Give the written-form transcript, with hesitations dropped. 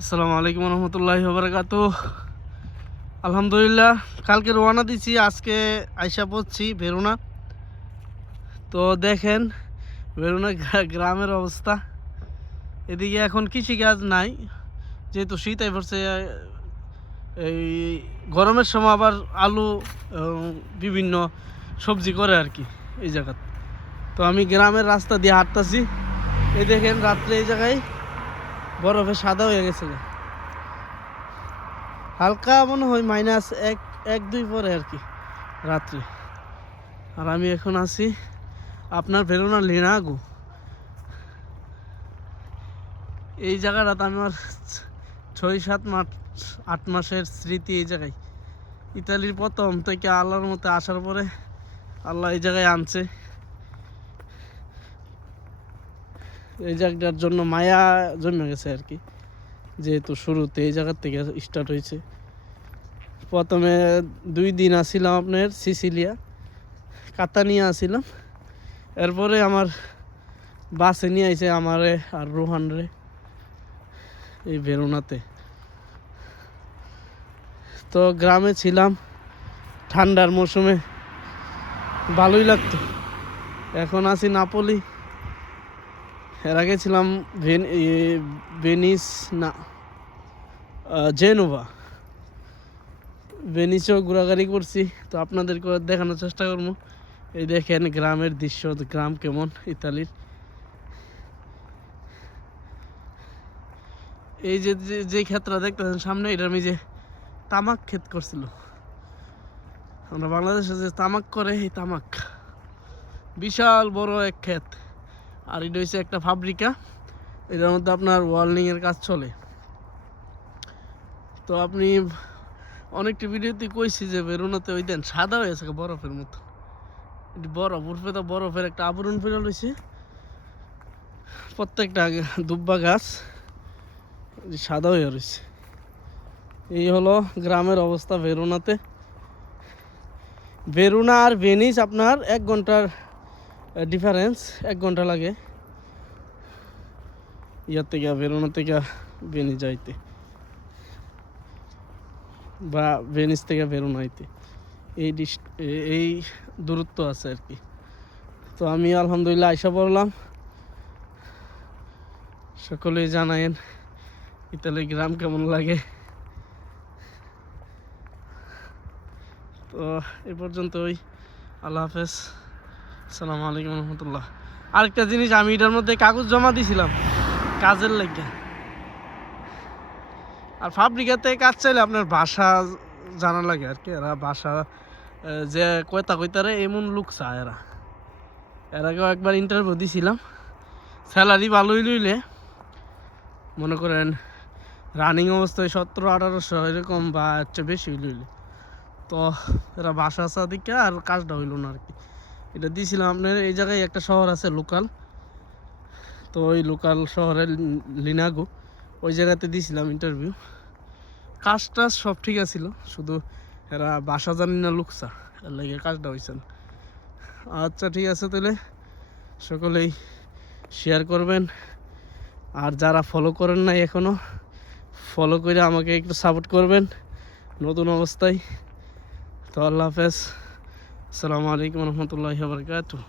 আসসালামু আলাইকুম রহমতুল্লাহি ওয়া বারাকাতুহু। আলহামদুলিল্লাহ, কালকে রওনা দিছি, আজকে আইসা পড়ছি ভেরুনা। তো দেখেন ভেরুনা গ্রামের অবস্থা। এদিকে এখন কৃষিকাজ নাই, যেহেতু শীত পড়ছে। এই গরমের সময় আবার আলু বিভিন্ন সবজি করে আর কি এই জায়গাতে। তো আমি গ্রামের রাস্তা দিয়ে হাঁটতাছি। এই দেখেন রাত্রে এই জায়গায় বরফে সাদা হয়ে গেছে, হালকা মনে হয় -1-2 পরে আর কি রাত্রে। আর আমি এখন আছি আপনার ভেরুনা লিনাগু। এই জায়গাটাতে আমার 6-7-8 মাসের স্মৃতি এই জায়গায়। ইতালির প্রথম থেকে আল্লাহর মতো আসার পরে আল্লাহ এই জায়গায় আনছে। এই জায়গাটার জন্য মায়া জন্মে গেছে আর কি, যেহেতু শুরুতে এই জায়গার থেকে স্টার্ট হয়েছে। প্রথমে 2 দিন আসছিলাম আপনার সিসিলিয়া, কাতানিয়া আসছিলাম। এরপরে আমার বাসে নিয়ে আইছে আমারে আর রোহান রে এই ভেরুনাতে। তো গ্রামে ছিলাম ঠান্ডার মৌসুমে, ভালোই লাগতো। এখন আছি নাপোলি। এর আগে ছিলাম ভেনিস না জেনোভা। ভেনিসেও ঘোরাঘুরি করছি, তো আপনাদেরকে দেখানোর চেষ্টা করবো। এই দেখেন গ্রামের দৃশ্য, গ্রাম কেমন ইতালির। এই যে ক্ষেতটা দেখতেছেন সামনে, এটা আমি যে তামাক ক্ষেত করছিল। আমরা বাংলাদেশে যে তামাক করে, এই তামাক বিশাল বড় এক ক্ষেত। আর এটা হচ্ছে একটা ফাব্রিকা, এটার মধ্যে আপনার ওয়েল্ডিংয়ের কাজ চলে। তো আপনি অনেকটা ভিডিওতে কইছি যে ভেরুনাতে ওই দেন সাদা হয়ে আছে বরফের মতো। বরফ উঠবে, তো বরফের একটা আবরণ ফেরা রয়েছে। প্রত্যেকটা দুব্বা গাছ সাদা হয়ে রয়েছে। এই হলো গ্রামের অবস্থা ভেরুনাতে। ভেরুনা আর ভেনিস আপনার 1 ঘন্টার ডিফারেন্স, 1 ঘন্টা লাগে ইয়ার থেকে, ভেরুনা থেকে ভেনিস যাইতে বা ভেনিস থেকে ভেরুনা আইতে। এই দূরত্ব আছে আর কি। তো আমি আলহামদুলিল্লাহ আইসা পড়লাম। সকলেই জানায়েন ইতালির গ্রাম কেমন লাগে। তো এ পর্যন্তই, আল্লাহ হাফেজ, আসসালামু আলাইকুম রহমতুল্লাহ। আরেকটা জিনিস, আমি এটার মধ্যে কাগজ জমা দিয়েছিলাম কাজের লাগে। আর ফাব্রিকাতে কাজ চাইলে আপনার ভাষা জানা লাগে আর কি। এরা ভাষা যে কইতারে এমন লোক চায় এরা। এর আগেও একবার ইন্টারভিউ দিয়েছিলাম, স্যালারি ভালোই লইলে, মনে করেন রানিং অবস্থায় 1700-1800 এরকম বা হচ্ছে বেশি লইলে। তো এরা ভাষা দিকে আর কাজটা হইল না আর কি। এটা দিয়েছিলাম আপনার এই জায়গায় একটা শহর আছে লোকাল, তো ওই লোকাল শহরের লিনাগো, ওই জায়গাতে দিয়েছিলাম ইন্টারভিউ। কাজটা সব ঠিক আছিল, শুধু এরা ভাষা জানি না লুকসা, এর লাগে কাজটা হয়েছে না। আচ্ছা ঠিক আছে, তাহলে সকলেই শেয়ার করবেন। আর যারা ফলো করেন নাই এখনও, ফলো করে আমাকে একটু সাপোর্ট করবেন নতুন অবস্থায়। তো আল্লাহ হাফেজ, আসসালামু আলাইকুম রহমতুল্লাহি ওয়া বারাকাতুহু।